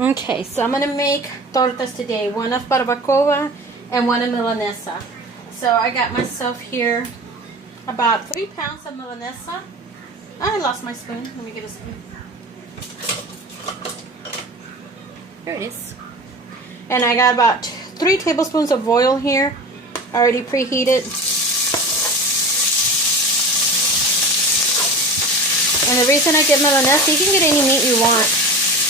Okay, so I'm gonna make tortas today. One of barbacoa and one of milanesa. So I got myself here about 3 pounds of milanesa. I lost my spoon. Let me get a spoon. Here it is. And I got about 3 tablespoons of oil here, already preheated. And the reason I get milanesa, you can get any meat you want.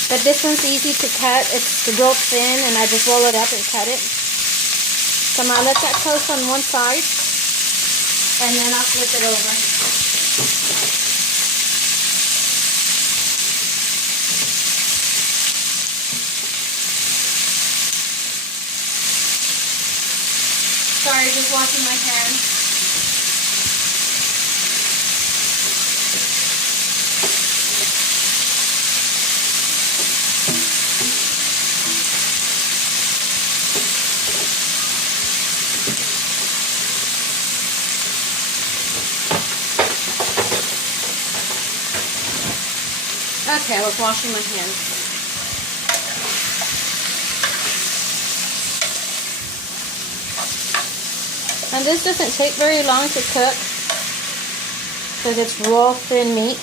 But this one's easy to cut. It's real thin, and I just roll it up and cut it. So I'm going to let that toast on one side, and then I'll flip it over. Sorry, just washing my hands. Okay, I was washing my hands. And this doesn't take very long to cook because it's raw thin meat.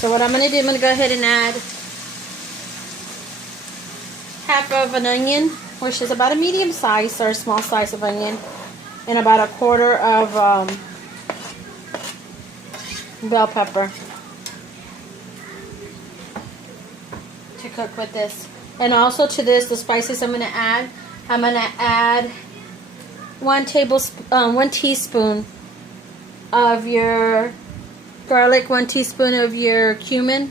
So what I'm going to do, I'm going to go ahead and add half of an onion, which is about a medium size or a small size of onion, and about a quarter of bell pepper to cook with this. And also to this, the spices I'm going to add 1 teaspoon of your garlic, 1 teaspoon of your cumin,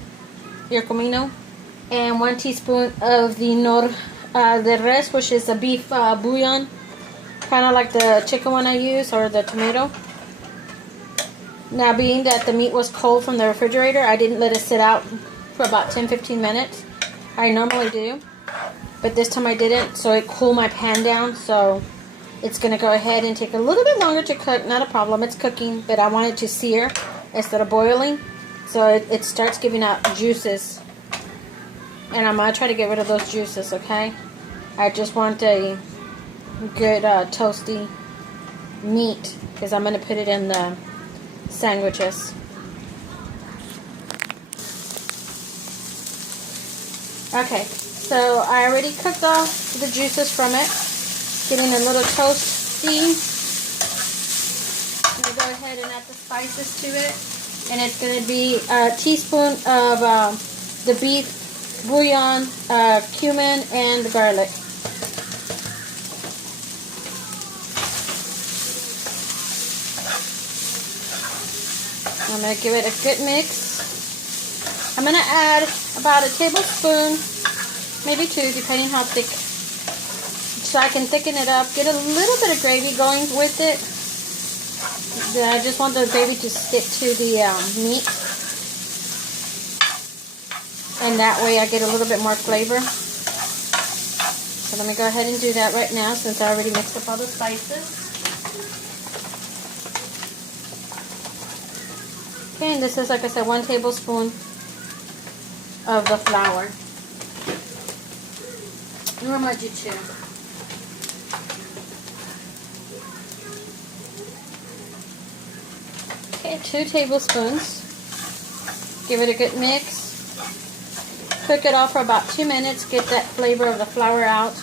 your comino, and 1 teaspoon of the Knorr de res, which is a beef bouillon, kind of like the chicken one I use, or the tomato. Now, being that the meat was cold from the refrigerator, I didn't let it sit out for about 10-15 minutes. I normally do, but this time I didn't, so it cooled my pan down. So it's going to go ahead and take a little bit longer to cook. Not a problem, it's cooking, but I want it to sear instead of boiling, so it starts giving out juices. And I'm going to try to get rid of those juices, okay? I just want a good toasty meat because I'm going to put it in the sandwiches. Okay, so I already cooked off the juices from it, getting a little toasty. I'm going to go ahead and add the spices to it, and it's going to be a teaspoon of the beef bouillon, cumin, and the garlic. I'm going to give it a good mix. I'm going to add about a tablespoon, maybe 2, depending how thick, so I can thicken it up, get a little bit of gravy going with it. I just want the gravy to stick to the meat, and that way I get a little bit more flavor. So let me go ahead and do that right now since I already mixed up all the spices. Okay, and this is, like I said, 1 tablespoon of the flour. Or might do 2. Okay, 2 tablespoons. Give it a good mix. Cook it off for about 2 minutes. Get that flavor of the flour out.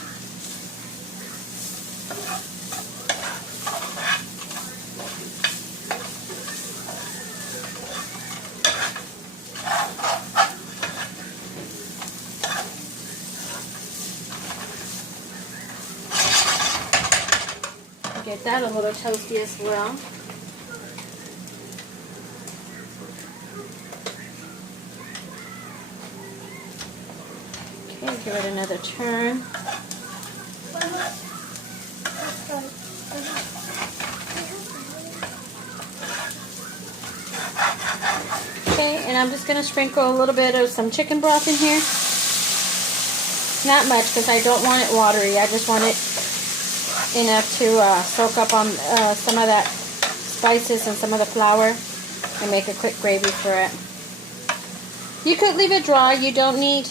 Get that a little toasty as well. Okay, give it another turn. Okay, and I'm just going to sprinkle a little bit of some chicken broth in here. Not much because I don't want it watery. I just want it enough to soak up on some of that spices and some of the flour and make a quick gravy for it. You could leave it dry. You don't need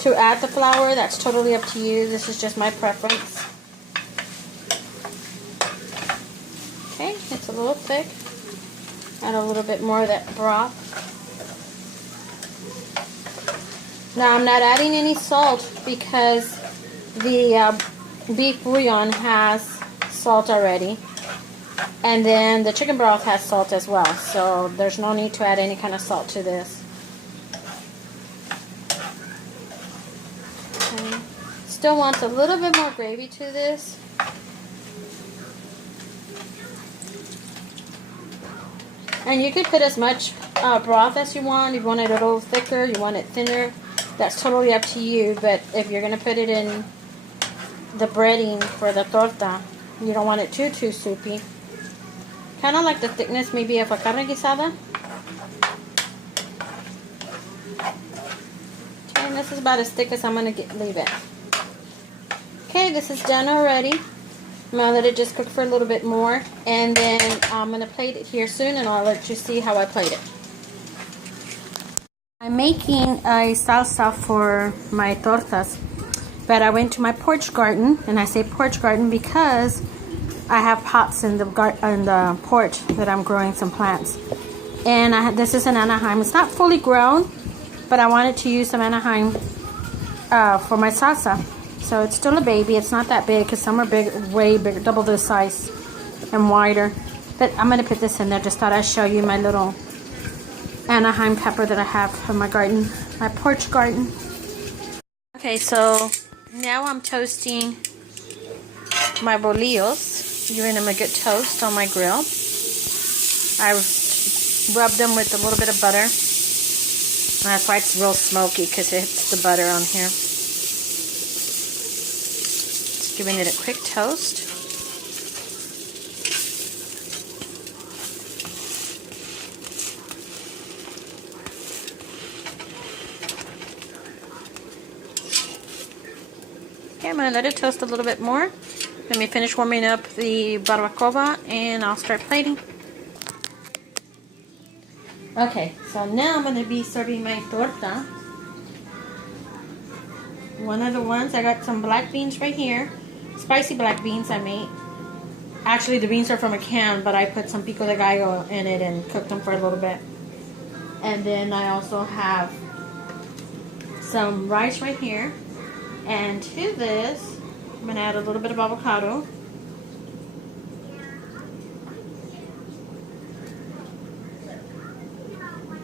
to add the flour. That's totally up to you. This is just my preference. Okay, it's a little thick. Add a little bit more of that broth. Now I'm not adding any salt because the beef bouillon has salt already. And then the chicken broth has salt as well. So there's no need to add any kind of salt to this. Okay. Still wants a little bit more gravy to this. And you could put as much broth as you want. If you want it a little thicker, you want it thinner. That's totally up to you. But if you're going to put it in the breading for the torta, you don't want it too soupy. Kind of like the thickness maybe of a carne guisada. Okay, and this is about as thick as I'm going to leave it. Okay, this is done already. I'm going to let it just cook for a little bit more. And then I'm going to plate it here soon and I'll let you see how I plate it. I'm making a salsa for my tortas. But I went to my porch garden, and I say porch garden because I have pots in the porch that I'm growing some plants. And this is an Anaheim. It's not fully grown, but I wanted to use some Anaheim for my salsa. So it's still a baby. It's not that big because some are big, way bigger, double the size and wider. But I'm going to put this in there. Just thought I'd show you my little Anaheim pepper that I have from my garden, my porch garden. Okay, so now I'm toasting my bolillos, giving them a good toast on my grill. I rubbed them with a little bit of butter. And that's why it's real smoky, because it's the butter on here. Just giving it a quick toast. Okay, I'm going to let it toast a little bit more. Let me finish warming up the barbacoa and I'll start plating. Okay, so now I'm going to be serving my torta. One of the ones, I got some black beans right here. Spicy black beans I made. Actually, the beans are from a can, but I put some pico de gallo in it and cooked them for a little bit. And then I also have some rice right here. And to this, I'm going to add a little bit of avocado.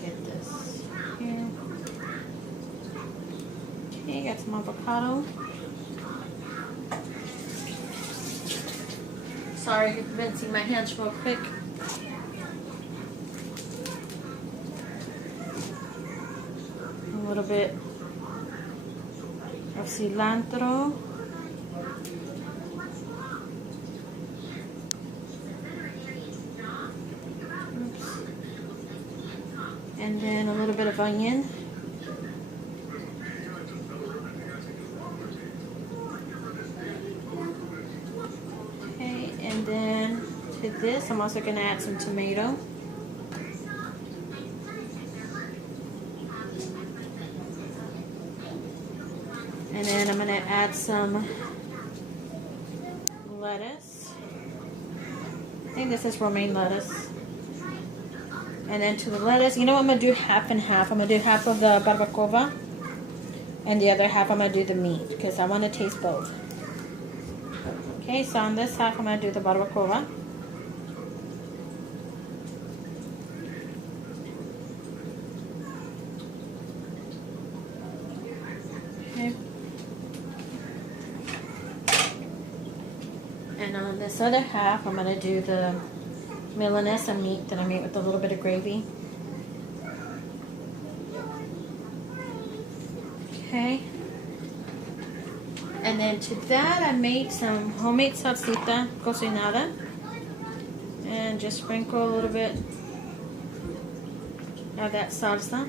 Get this here. Okay, got some avocado. Sorry, rinsing my hands real quick. A little bit of cilantro. Oops. And then a little bit of onion. Okay, and then to this I'm also going to add some tomato. And then I'm going to add some lettuce. I think this is romaine lettuce. And then to the lettuce, you know what I'm going to do? Half and half. I'm going to do half of the barbacoa. And the other half I'm going to do the meat. Because I want to taste both. Okay, so on this half I'm going to do the barbacoa. Okay. And on this other half, I'm going to do the milanesa meat that I made with a little bit of gravy. Okay. And then to that, I made some homemade salsita cocinada. And just sprinkle a little bit of that salsa.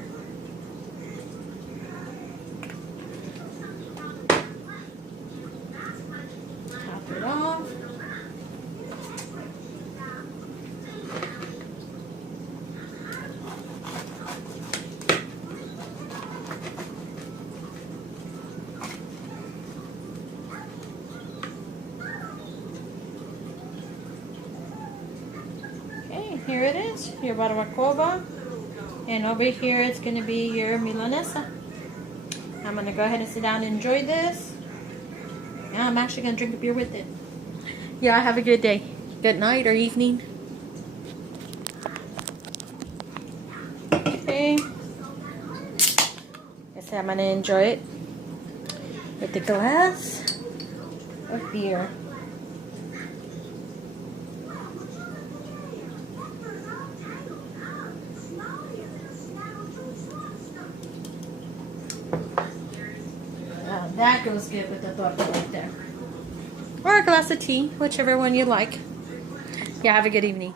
Top it off. Okay, here it is, your barbacoa. And over here it's going to be your milanesa. I'm going to go ahead and sit down and enjoy this. And I'm actually going to drink a beer with it. Yeah, have a good day. Good night or evening. Okay. I said I'm going to enjoy it with the glass of beer. That goes good with the torta right there. Or a glass of tea, whichever one you like. Yeah, have a good evening.